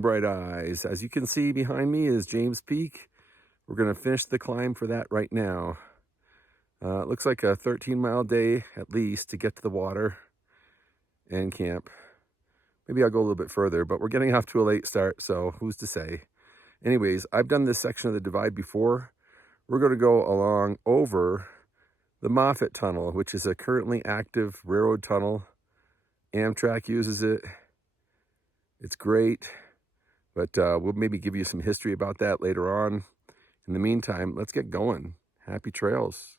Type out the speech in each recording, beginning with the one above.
morning, Bright Eyes. As you can see behind me is James Peak. We're going to finish the climb for that right now. It looks like a 13-mile day at least to get to the water and camp. Maybe I'll go a little bit further, but we're getting off to a late start, so who's to say? Anyways, I've done this section of the divide before. We're going to go along over the Moffett Tunnel, which is a currently active railroad tunnel. Amtrak uses it. It's great, but we'll maybe give you some history about that later on. In the meantime, let's get going. Happy trails.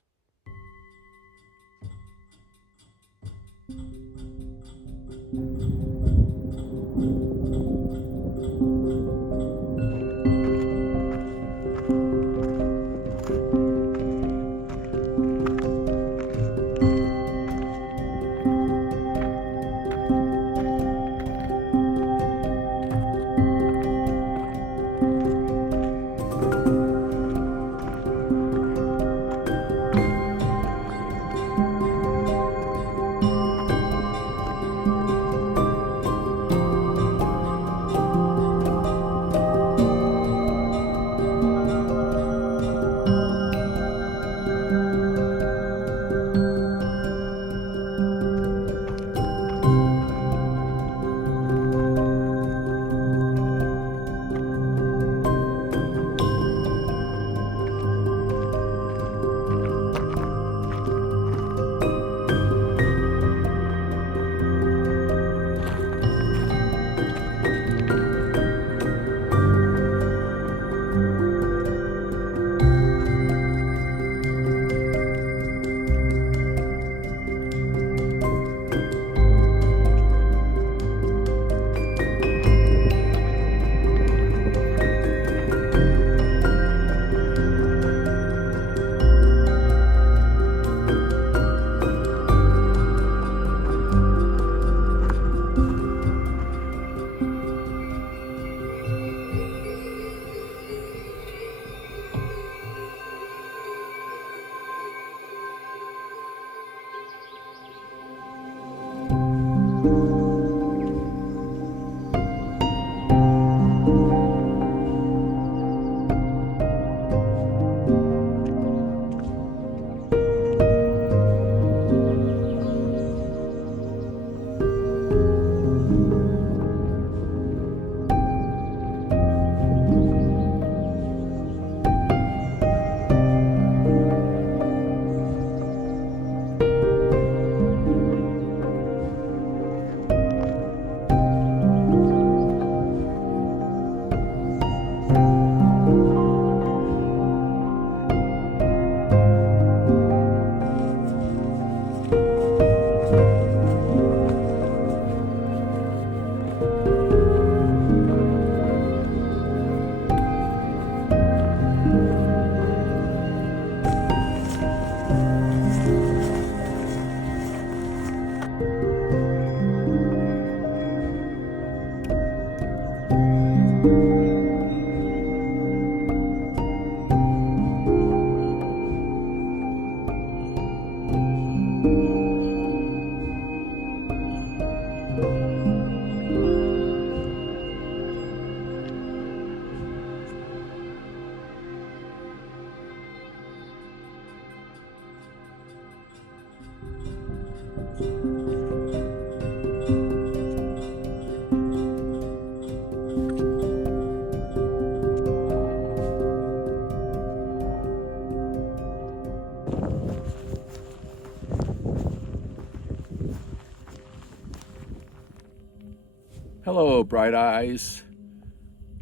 Hello, Bright Eyes.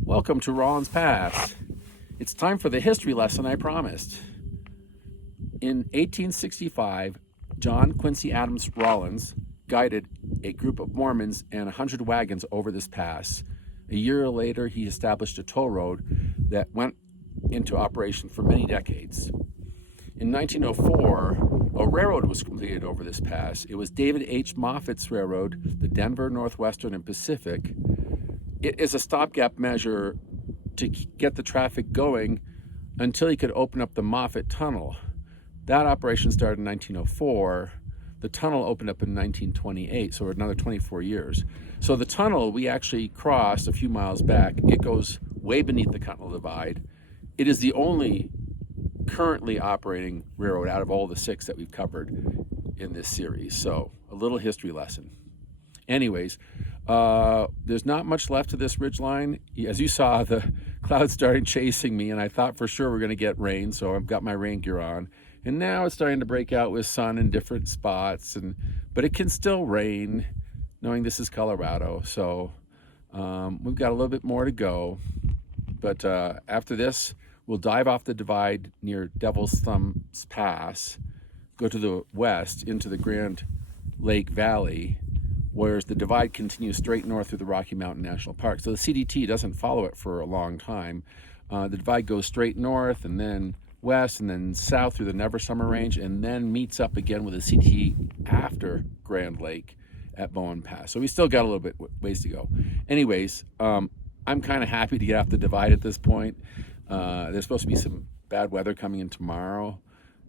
Welcome to Rollins Pass. It's time for the history lesson I promised. In 1865, John Quincy Adams Rollins guided a group of Mormons and 100 wagons over this pass. A year later, he established a toll road that went into operation for many decades. In 1904, a railroad was completed over this pass. It was David H. Moffat's railroad, the Denver, Northwestern, and Pacific. It is a stopgap measure to get the traffic going until he could open up the Moffett Tunnel. That operation started in 1904. The tunnel opened up in 1928, so another 24 years. So the tunnel we actually crossed a few miles back. It goes way beneath the Continental Divide. It is the only currently operating railroad out of all the 6 that we've covered in this series. So a little history lesson. Anyways, there's not much left of this ridgeline. As you saw, the clouds started chasing me, and I thought for sure we're going to get rain, so I've got my rain gear on. And now it's starting to break out with sun in different spots, but it can still rain, knowing this is Colorado. So we've got a little bit more to go. But after this, we'll dive off the divide near Devil's Thumbs Pass, go to the west into the Grand Lake Valley, whereas the divide continues straight north through the Rocky Mountain National Park. So the CDT doesn't follow it for a long time. The divide goes straight north and then west and then south through the Never Summer Range, and then meets up again with the CDT after Grand Lake at Bowen Pass. So we still got a little bit ways to go. Anyways, I'm kind of happy to get off the divide at this point. There's supposed to be some bad weather coming in tomorrow,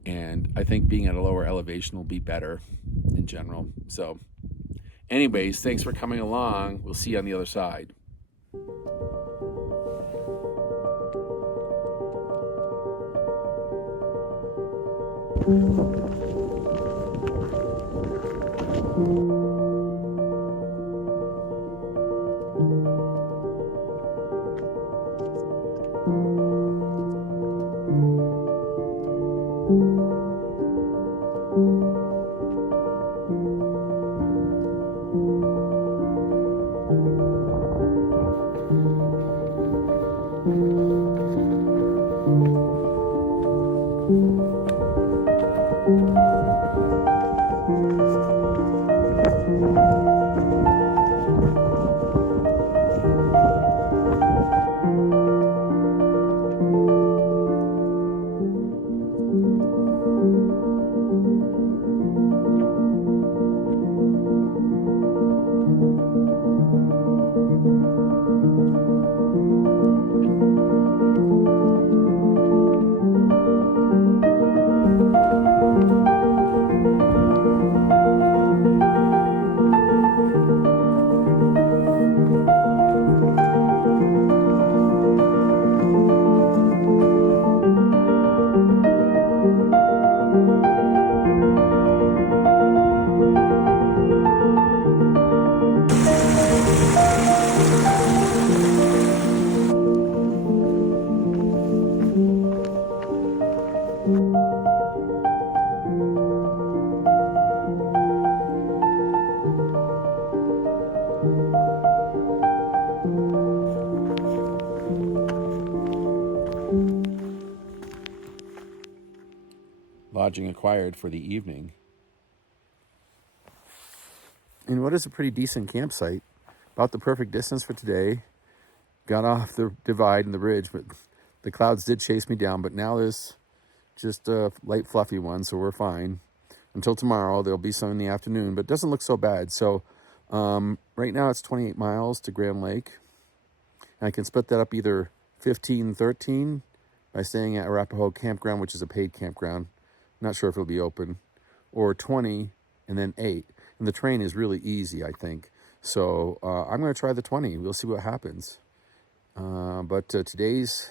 and I think being at a lower elevation will be better in general. So anyways, thanks for coming along. We'll see you on the other side. Lodging acquired for the evening. And what is a pretty decent campsite? About the perfect distance for today. Got off the divide and the ridge, but the clouds did chase me down. But now there's just a light fluffy one, so we're fine. Until tomorrow, there'll be some in the afternoon, but it doesn't look so bad. So right now it's 28 miles to Grand Lake. And I can split that up either 15, 13 by staying at Arapahoe Campground, which is a paid campground. Not sure if it'll be open, or 20 and then 8. And the terrain is really easy, I think. So I'm going to try the 20. We'll see what happens. But today's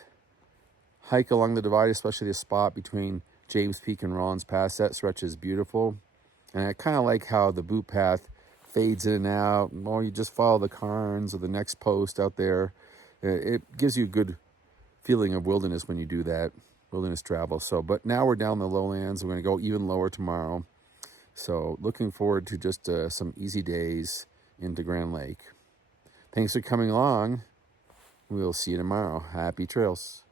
hike along the divide, especially the spot between James Peak and Rollins Pass, that stretch is beautiful. And I kind of like how the boot path fades in and out. Well, you just follow the cairns or the next post out there. It gives you a good feeling of wilderness when you do that. Wilderness travel. So, but now we're down the lowlands. We're going to go even lower tomorrow. So looking forward to just some easy days into Grand Lake. Thanks for coming along. We'll see you tomorrow. Happy trails.